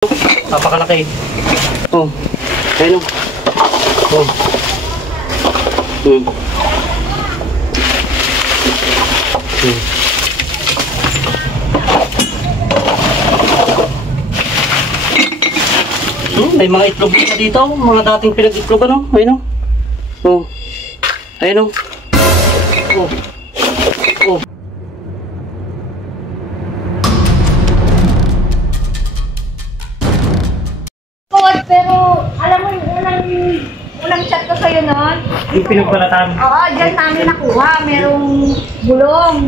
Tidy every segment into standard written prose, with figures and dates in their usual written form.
Napakalaki. Oh. Ayun o. Oh. May mga itlog na dito. Mga dating pinag-itlog ano. Ayun o. Oh. Ayun o. Oh. Oh. Pero alam mo yung unang chat ko sa'yo noon? Yung pinagbalatan? Oo, dyan namin nakuha. Merong bulong.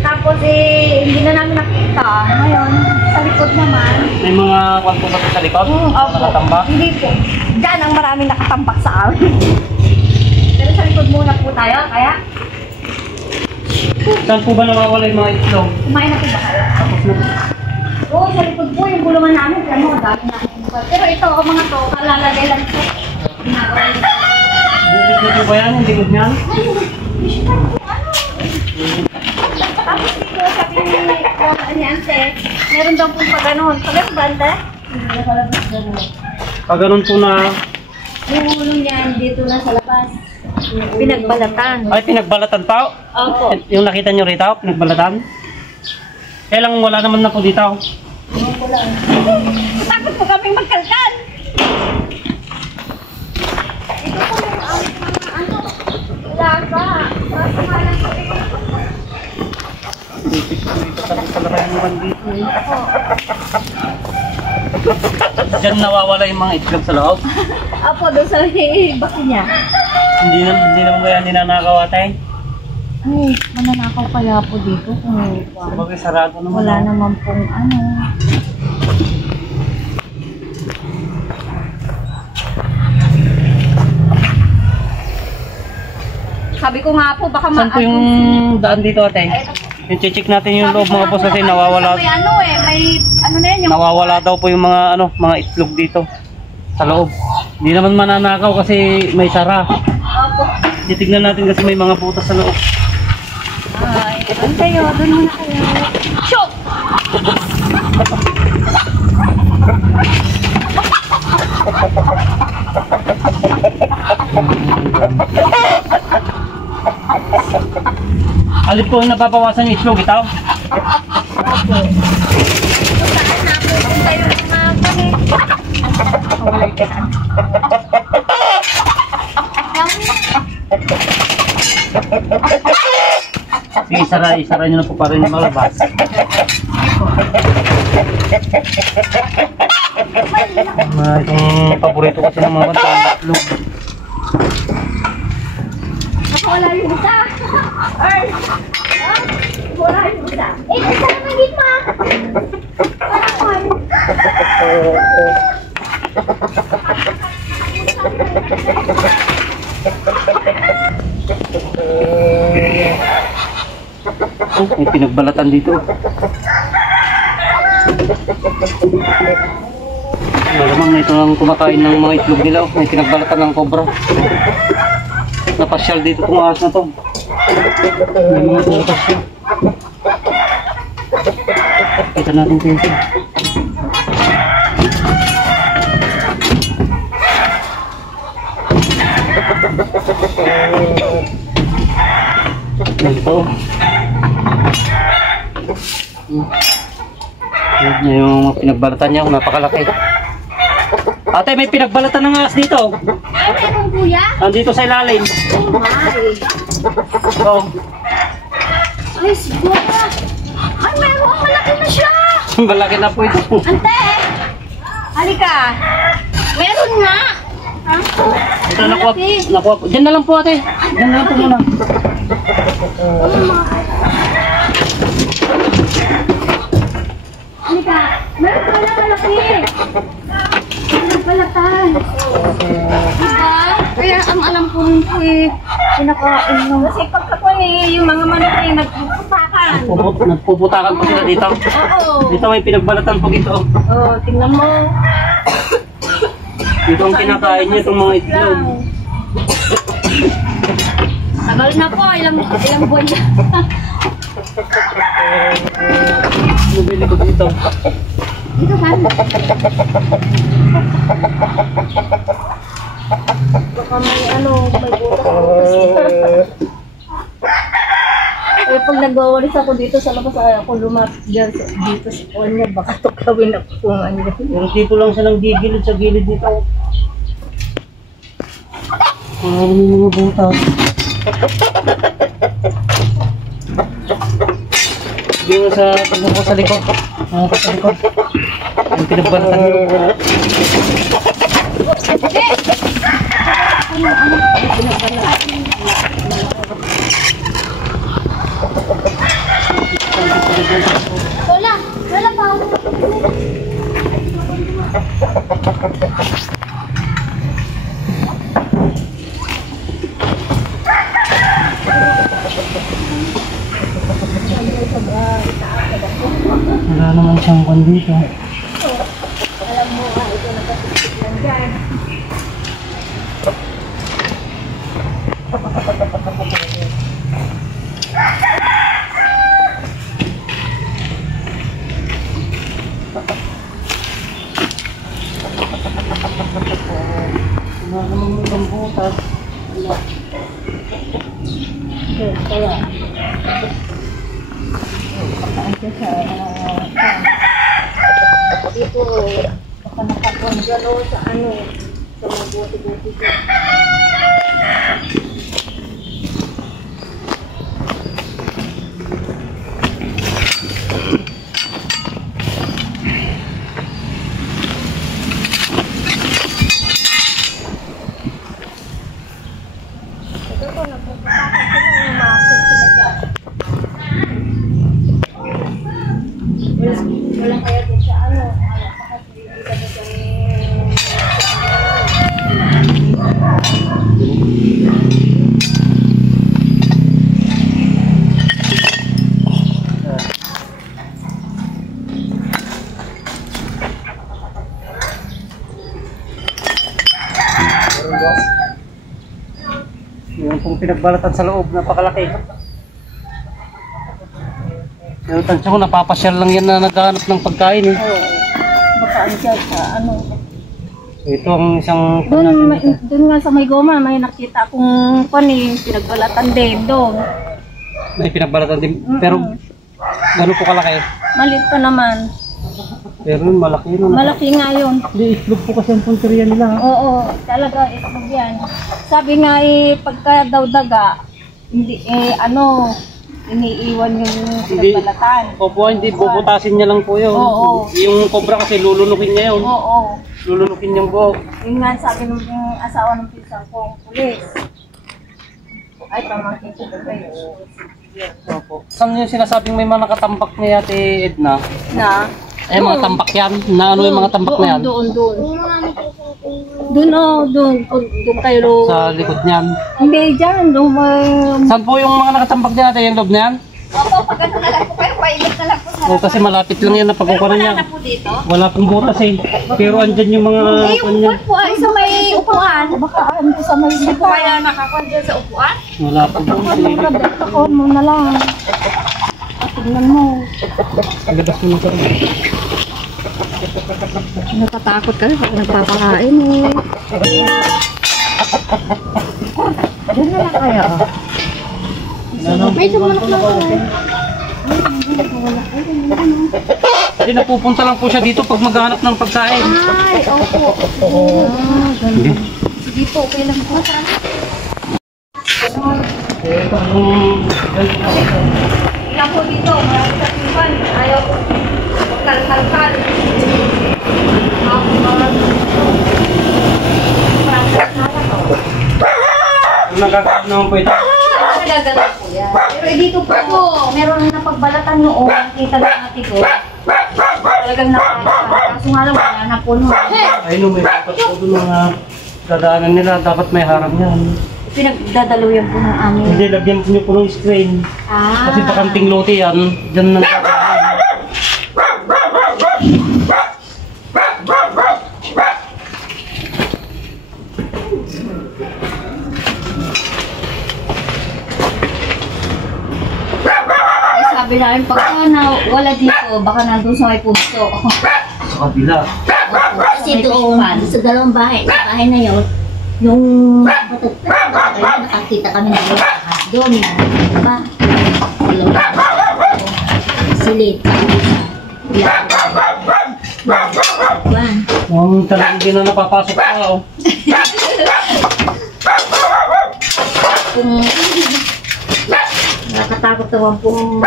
Tapos hindi na namin nakita. Ngayon, sa likod naman. May mga kwanto ba sa likod? Nakatambak? Hindi po. Dyan ang maraming nakatambak sa amin. Pero sa likod muna po tayo, kaya? Saan po ba nawawala yung mga itlog? Kumain na po ba kayo? Tapos na. Oo, sa likod po yung bulungan namin. Kaya mo, dami namin. Pero ito, mga to, kalalagay lang ito. Ginagawa nito. Bukid na po ba yan? Yung lingod niyan? Tapos dito, sabi ni Ante, meron daw pong pag-ganon. Pag-ganon ba, Ante? Hindi na palabas ganon. Pag ganun po na... Yung ulo niyan, dito na sa labas. Pinagbalatan. Ay, pinagbalatan pa? Opo. Yung nakita nyo rito, pinagbalatan? Kaya lang wala naman na po dito. Takot po kaming magkalkan. Ito po yung mga ano, laga. Masahalan ko eh. Diyan nawawala yung mga itlog sa loob. Apo, doon sa baki niya. Hindi naman kaya ninanakaw atay. Ay, mananakaw kaya po dito kung Sabagay sarado naman. wala naman pong ano. Sabi ko nga po, baka saan po yung daan dito atay? Yung check natin yung loob mga boss kasi nawawala. May ano eh, may ano na yan yung... Nawawala daw po yung mga ano, mga itlog dito sa loob. Hindi naman mananakaw kasi may sara. Opo. Titignan natin kasi may mga butas sa loob. Ay, doon kayo, doon muna kayo. Shoot! Alin po yung nababawasan yung itlog ito? Saan na po kung kayo mga kami? Wala ka na. Sige, isara nyo na po para yung malabas. Itong paborito kasi ng mga bantang itlog. Wala yung isa. Earl! Wala yung isa. Eh, isa naman dito ah. Oh, may pinagbalatan dito. Malamang na ito ang kumakain ng mga itlog nila. Oh. May pinagbalatan ng cobra. Napasyal dito itong ahas na to. May mga butas yun. Kita natin ito. Ito. Yan yung pinagbalatan niya. Napakalaki. Ate, may pinagbalatan ng ahas dito. Ay, meron kuya? Nandito sa ilalim. Oh my. Oh. Ay, siguro. Ay, meron. Malaki na siya. Malaki na po ito. Ante, halika. Meron nga. Ha? Ito, nakuha po. Diyan na lang po ate. Diyan na lang po muna. Halika. Meron ka na malaki. Pinagbalatan. Diba? Kaya ang alam ko nun po eh, pinakain nung... Kasi pagkakon eh, yung mga manok eh, nagpuputakan. Nagpuputakan po sila dito. Oo. Dito may pinagbalatan po dito. Oo, tingnan mo. Dito ang kinakain niya itong mga itlog. Tagal na po, ilang buwan na. Nabili ko dito. Dito Han. Baka may may butas. Eh, pag nagwawalis ako dito sa labas, ako lumapit dyan dito sa kanya, baka tukawin ako kung ano. Pero dito lang siya nang gigilid sa gilid dito. Mga butas. Dito sa pagbuko sa likod. Sa likod. Yung pinagbalatan nyo. Lola pa. Wala naman siyang kwan dito. Alam mo ito nakasikip lang dyan. Wala naman yung butas. Wala. Kaya. Pagkaan siya sa dito, baka nakakonggalo sa sa mga buti-buti siya. Ito po, nagpapakasal sila ng makit sila dyan. Walang kaya din siya kasi hindi ka na Yung pong pinagbalatan sa loob, napakalaki. Yung tansya ko, napapasyal lang yan na naghahanap ng pagkain eh. Oo. Baka andyan sa Ito ang isang... Doon nga sa may goma, may nakita akong pinagbalatan din doon. May pinagbalatan din. Pero gano'n po kalaki? Maliit pa naman. Pero yun, malaki yun. Malaki nga yun. Hindi, itlog po kasi ang punteriya nila. Oo, talaga itlog yan. Sabi nga pagka daw daga, hindi iniiwan yung pinagbalatan. Opo, hindi bubutasin niya lang po yun. Oo. Yung cobra kasi lulunukin niya yun. Oo. Lulunukin niyang buhok. Yun nga sabi ng asawa ng pisang kong pulis. Ay, pamangkin ko ba kayo? Opo. Saan yung sinasabing may mga nakatambak ni Ate Edna? Na? Eh, mga tambak yan? Na ano yung mga tambak na yan? Doon. Doon kayo. Sa likod niyan. Hindi, dyan. Doon may... Saan po yung mga nakatambak niya natin yung loob na yan? Opo, pag ano na lang po kayo, painit na lang po sa O, kasi malapit lang yan na pagkukunan niya. Wala na po dito. Wala pong butas eh. Pero andyan yung mga... Yung upuan po ay sa may upuan. Baka ano po sa may upuan. Hindi po kaya nakakon dyan sa upuan? Wala pong butas. Ako mo na lang. Tignan mo. Ilabas mo na sa ulo. Natatakot kami pag nagpapakain eh. Diyan na lang kaya. May sumalak na ako. Hindi, napupunta lang po siya dito pag maghanap ng pagkain. Ay, opo. Hindi. Sige po, okay lang po. Ito yung... Ilang po dito, marami sa tipan. Ayaw po. Magkalkal-kal. Nagkakaroon naman po ito. Nagagalaw po yan. Pero dito po, meron na pagbalatan noon. Kita ng ate ko. Talagang nakakita. Kaso nga lang, wala na po noon. Ayun o, may dapat po doon mga dadaanan nila. Dapat may harap yan. Pinagdadaluyan po ng amin. Hindi, lagyan niyo po ng screen. Kasi bakanting lote yan. Diyan na nagkakaroon. Sabi namin, pagka wala dito, baka nandun sa may punso. sa kabila. Kasi doon, sa dalawang bahay, sa bahay na yun, yung nakakita kami na yun. Doon, diba? Silid. Mukhang talagang hindi na napapasok ka, oh. Kung nakakatakot naman kung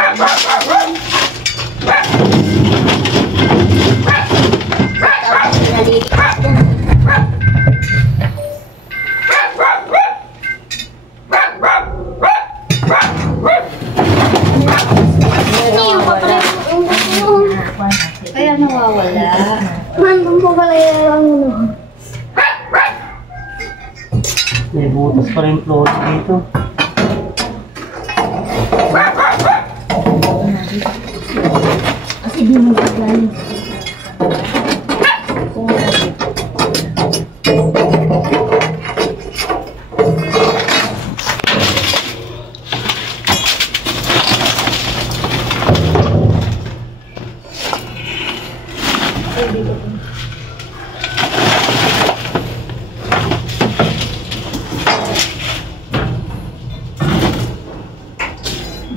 kaya nawawala. Nandun po pala yung May butas pa rin floor dito. kasi di mo gagaling.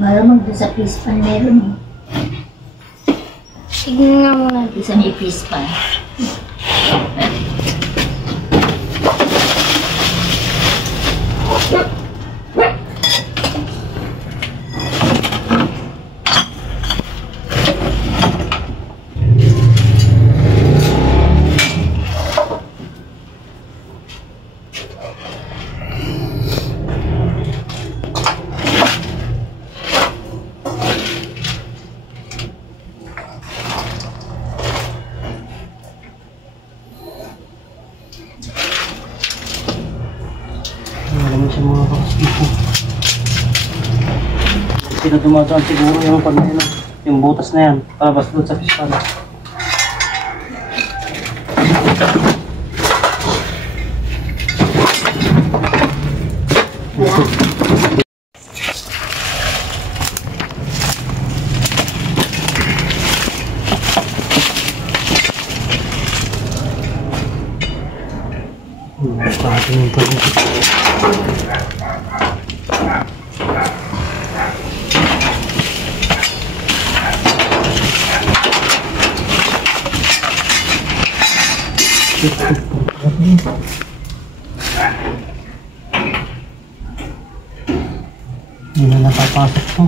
Malamang doon sa pispan meron eh. Tignan nga muna. Doon sa may pispan. Alam mo siya mga kakas-tipo. Sino dumadaan siguro yung pag-ano, yung butas na yan, palabas doon sa pispan. Hindi na napapasok po.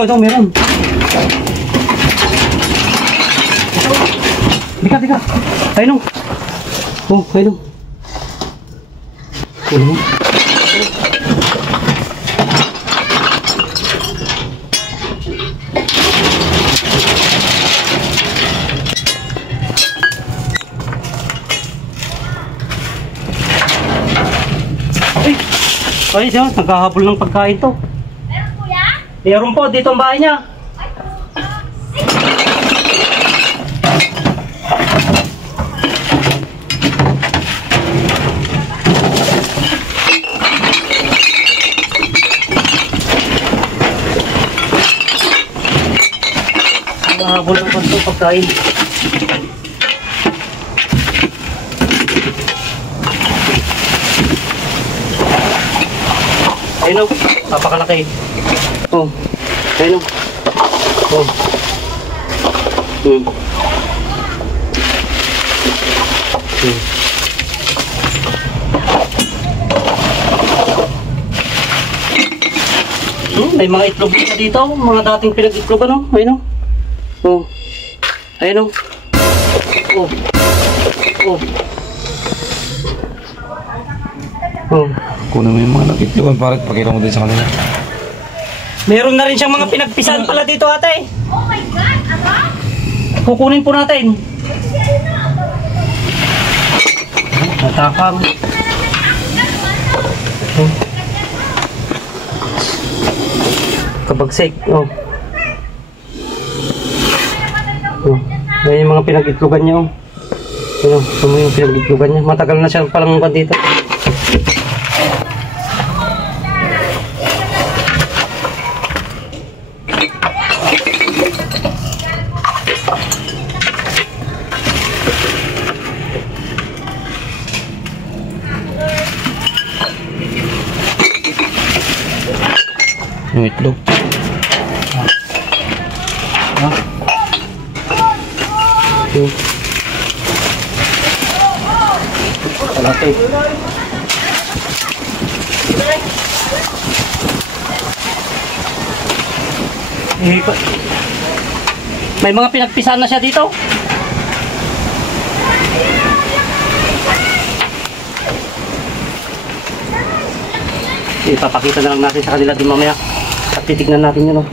Ito, meron. Dika. Ayun. Oh, ayun. Ayun. Ay, siya, naghahabol ng pagkain to. Meron po, dito ang bahay niya. Nakahabol ng pagkain. Ayun o, napakalaki. Oh, ayun o. Oh. May mga itlog na dito, mga dating pinag-itlog ano, ayun o. Oh, ayun o. Oh. Oh. Kunin mo yung mga nag-itlogan para pakita mo din sa kanila. Meron na rin siyang mga pinagpisahan pala dito ate. Oh my God! Ano? Kukunin po natin. Natakam. Kabagsik. Oh. Oh. Yan yung mga pinag-itlogan niya. Oh. Ito mo yung pinag-itlogan niya. Matagal na siya palang dito. Yung itlog. Kalate. May mga pinagpisahan na siya dito. Ipapakita na lang natin sa kanila din mamaya. At titignan natin yun. Oh.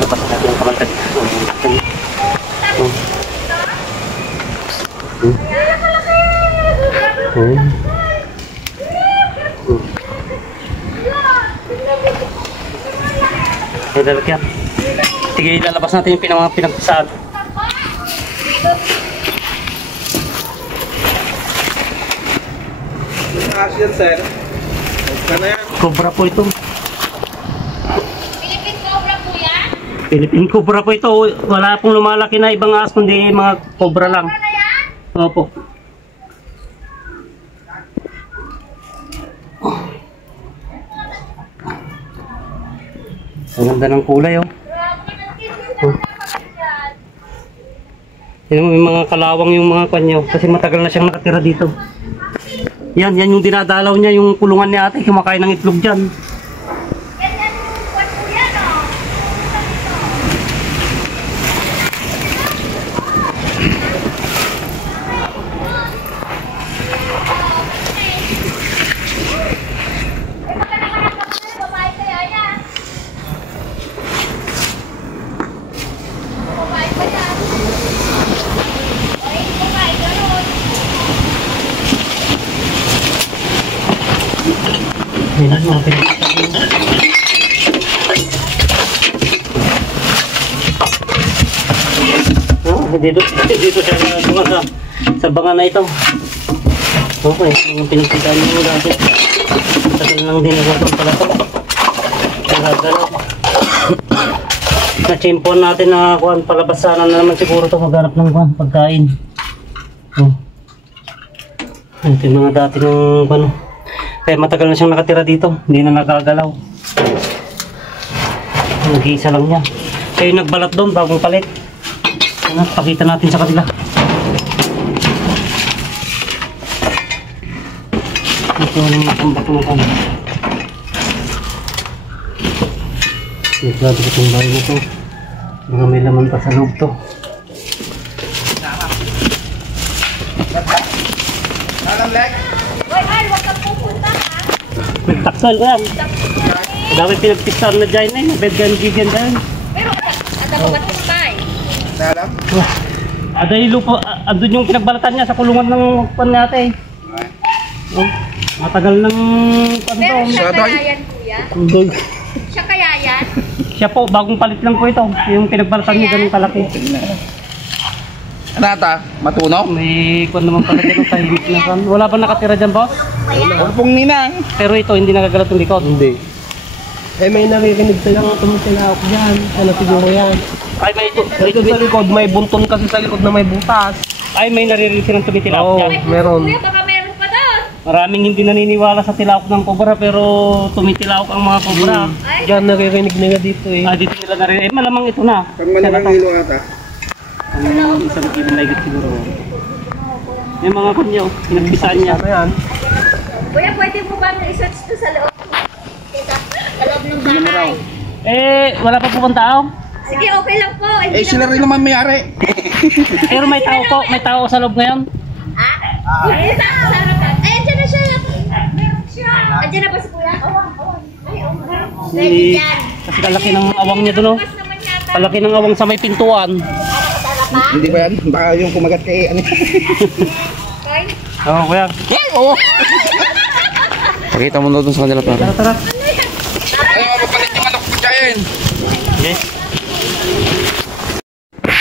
Palapas natin ang kamalkad. Ay, lalagyan. Sige, ilalabas natin yung mga pinagpisahan. Yan, sir. Basta na yan. Cobra po ito. Philippine Cobra po yan? Philippine Cobra po ito. Wala pong lumalaki na ibang ahas kundi mga cobra lang. Ano yan? Opo. Ang ganda ng kulay oh. Yan may mga kalawang yung mga kanyo kasi matagal na siyang nakatira dito. Yan yung dinadalaw niya yung kulungan ni ate, kumakain ng itlog dyan. Ganyan yung kwan po yan, oh. Babae kaya yan. Babae pa yan. Ay, babae ganun. Yan ang mga pinagpisahan. Dito siya nagawa sa banga na ito. Okay, yung pinagpisahan mo dati. Tagal lang din ako pala ito. Nagagalaw. Na-chimpon natin na kuhan, palabasanan na naman siguro ito maghanap ng kuhan, pagkain. Oh. Ito yung mga dati ng kuhan. Kaya matagal na siyang nakatira dito, hindi na nakagalaw. Nag-iisa lang niya. Kaya yung nagbalat doon, bagong palit. Ano, pakita natin sa kanila. Ito yung matambak na kami. Sigurado ko itong bahay na ito. Mga may laman pa sa loob to. Hoy, Al, huwag kang pupunta, ha? Nagtaksal ko yan. Dami pinagtiksan na dyan eh. Bedgan gigan dyan. Pero, ada ko matutay. Nalam? Ada hilo po. Andun yung pinagbalatan niya sa kulungan ng pan natin. Oh, matagal ng Pero panto. siya Sa kaya doy? yan, kuya? Doy. Siya kaya yan? Siya po, bagong palit lang po ito. Yung pinagbalatan niya ganun kalaki. Ano ata? Matunaw? May kwan naman pala dyan. Tahimik na kan. Wala ba nakatira dyan, boss? Huwag pong ninang. Pero ito, hindi nagagalat yung likod. Hindi. Eh may naririnig silang tumitilawak dyan. Ano siguro yan? Ay, may ito. Dito sa likod, may bunton kasi sa likod na may butas. Ay, may naririnig silang tumitilawak Oo. dyan. Ay, Meron. kuya, baka meron pa doon. Maraming hindi naniniwala sa tilawak ng kobra pero tumitilawak ang mga kobra. Ay, Diyan naririnig nila dito eh. Ah, dito nila narinig. Eh, malamang ito na. Pag malamang hilo ata. Ang isang kilo na higit siguro. May mga kanyo, pinagbisaan niya. Ano yan? kuya, pwede mo bang i-search to sa loob? Sa loob ng bahay. Eh, wala pa po tao. Sige, okay lang po. Eh, sila rin naman may-ari. Pero may tao po, may tao sa loob ngayon. Ha? Ay, andyan na siya. Meron siya. Andyan na ba si kuya? Awang. Ay, awang. Pwede dyan. Kasi kalaki ng awang niya doon, oh. Bukas naman yata. Kalaki ng awang sa may pintuan. Sarap Hindi ba yan? Baka yung kumagat kay ano. Oo, kuya. Oo. Pakita mo na doon sa kanila para. Tara. Ay, mapapalit yung manok ko dyan. Okay.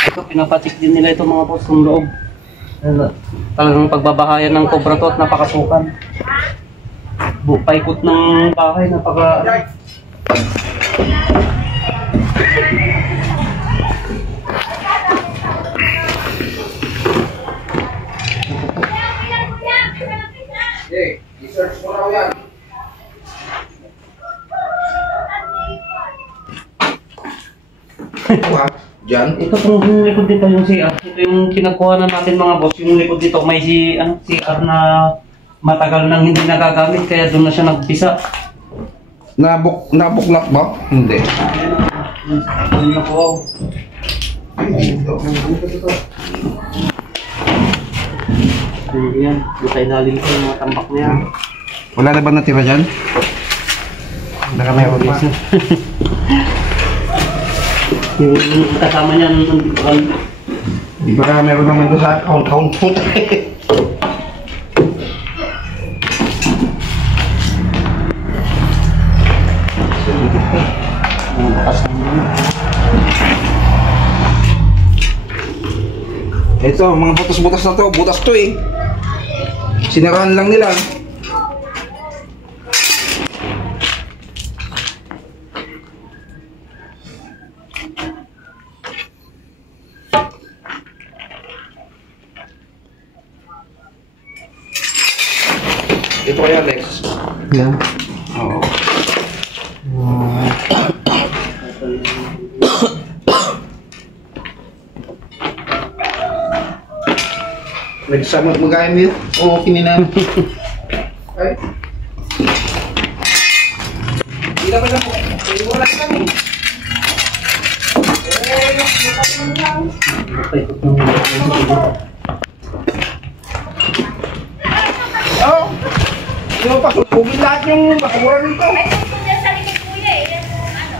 Ito, pinapatik din nila ito mga boss ng loob. Talagang pagbabahayan ng kobra to at napakasukan. Paikot ng bahay, napaka... Okay, i-search mo raw yan. Diyan. Ito pong likod dito yung CR. Ito yung pinagkuha na natin mga boss. Yung likod dito may CR na matagal nang hindi nagagamit kaya doon na siya nagpisa. Nabuklak ba? Hindi. Ayun na po. Yan, butay lalim ko yung mga tambak na yan. Wala na ba natira dyan? Baka mayroon pa. Yung kasama niyan, Di ba meron naman doon sa count foot? Ito, mga butas-butas na to. Butas to eh. Sinaraan lang nila. Ito kaya, Lex? yeah. Oo. Nagsama magayon nito. Oo, kinina. Ay. Hindi naman ako. Wala kami. Oo. Hindi mo pa sulpugin lahat yung makamura nito. May tungkol yan sa likod kuya eh. Yan yung ano.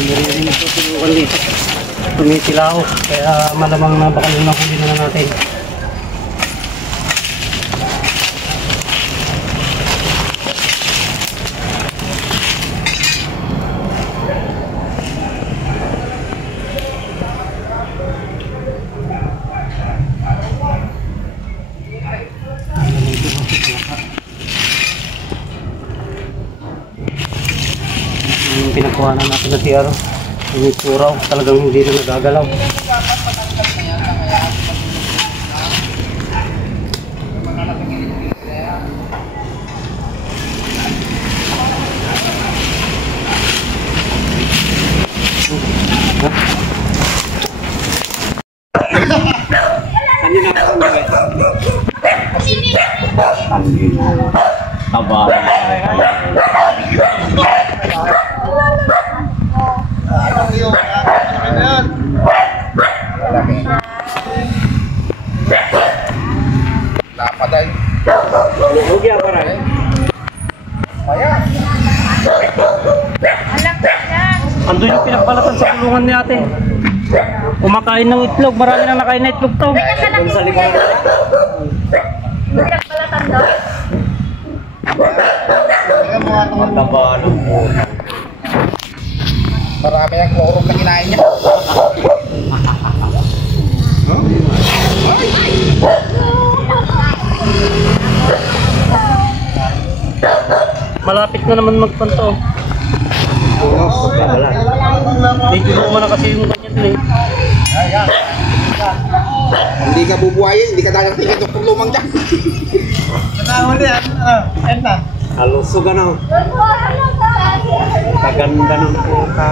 Hindi ito sinukan dito. Tumitilaw. Kaya malamang na baka yung nahuli na natin. Yung pinakuha na natin na CR, yung itsura, talagang hindi na nagagalaw. Napaday. Lugya pa rin. Ando yung pinagbalatan sa kulungan ni ate. Kumakain ng itlog, marami nang nakain na itlog to. Doon sa likod. Pinagbalatan daw. Marami ang chlorine na kinain niya. Malapit na naman magpanto. Medyo naman na kasi yung ganyan din eh. Hindi ka bubuhayin, hindi ka dadating ito kung lumang dyan. Halusog ano. Kaganda ng puta.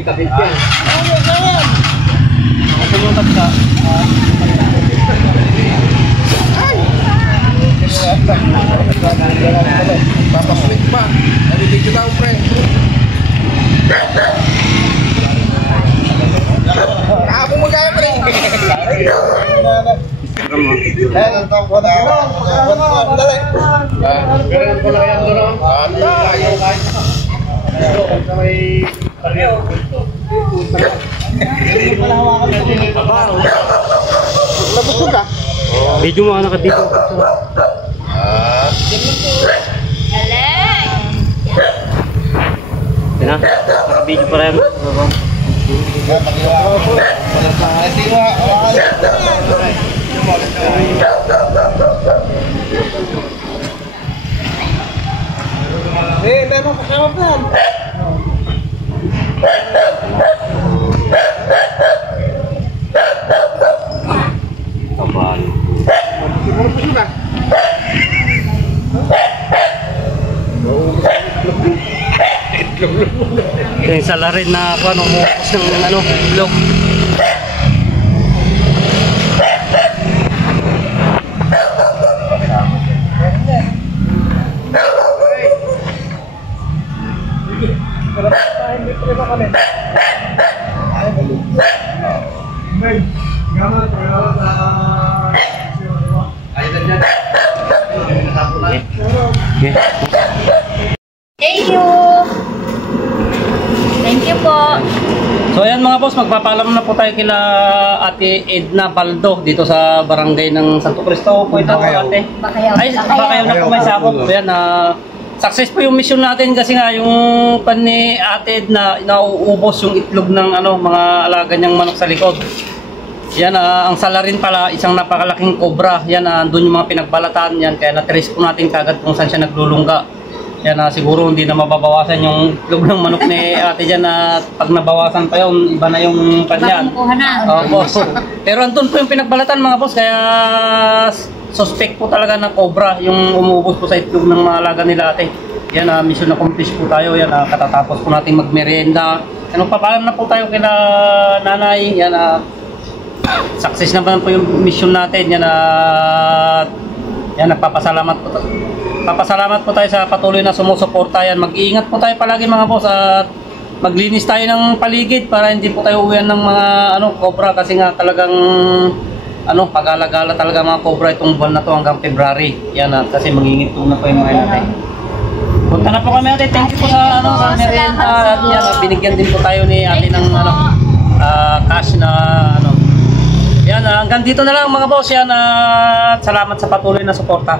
may takip yan. Ito yung tapsa. Papasweet pa. Nabibigyo daw, pre. Ako magkaya, pre. Video mo anak ka dito. Galing! Yan na. Naka-video pa rin. Meron kasama pa yan. Kabal. Ito yung salarin na ano, umukos ng ano, itlog. Okay. Thank you! Thank you po! So ayan mga boss, magpapaalam na po tayo kila Ate Edna Baldo dito sa barangay ng Santo Cristo po ito ate. Bakayaw. Ay, bakayaw na po may sakop. Ayan, success po yung mission natin kasi nga yung pan ni Ate Edna, nauubos yung itlog ng ano, mga alaga niyang manok sa likod. Yan, ang salarin pala, isang napakalaking cobra. Yan, doon yung mga pinagbalatan. Yan, kaya na-trace po natin kagad kung saan siya naglulungga. Yan, siguro hindi na mababawasan yung itlog ng manok ni ate dyan na pag nabawasan pa yun, iba na yung kanyan. Kumukuha na. Boss. Pero andun po yung pinagbalatan mga boss, kaya suspect po talaga ng cobra yung umuubos po sa itlog ng mga alaga nila ate. Yan, mission accomplished po tayo. Yan, katatapos po natin magmerienda. Ano, papaalam na po tayo kila nanay. Yan, success naman po yung mission natin. Yan, yan, nagpapasalamat po. Papasalamat po tayo sa patuloy na sumusuporta. Yan, mag-iingat po tayo palagi mga boss at maglinis tayo ng paligid para hindi po tayo uwian ng mga ano, cobra kasi nga talagang ano, pag-alagala talaga mga cobra itong buwan na to hanggang February. Yan, kasi mangingitong na po yung mga natin. Punta na po kami ate. Thank you po sa ano, sa merienda. At yan, binigyan din po tayo ni ate ng ano, cash na ano. Yan, hanggang dito na lang mga boss. Yan, salamat sa patuloy na suporta.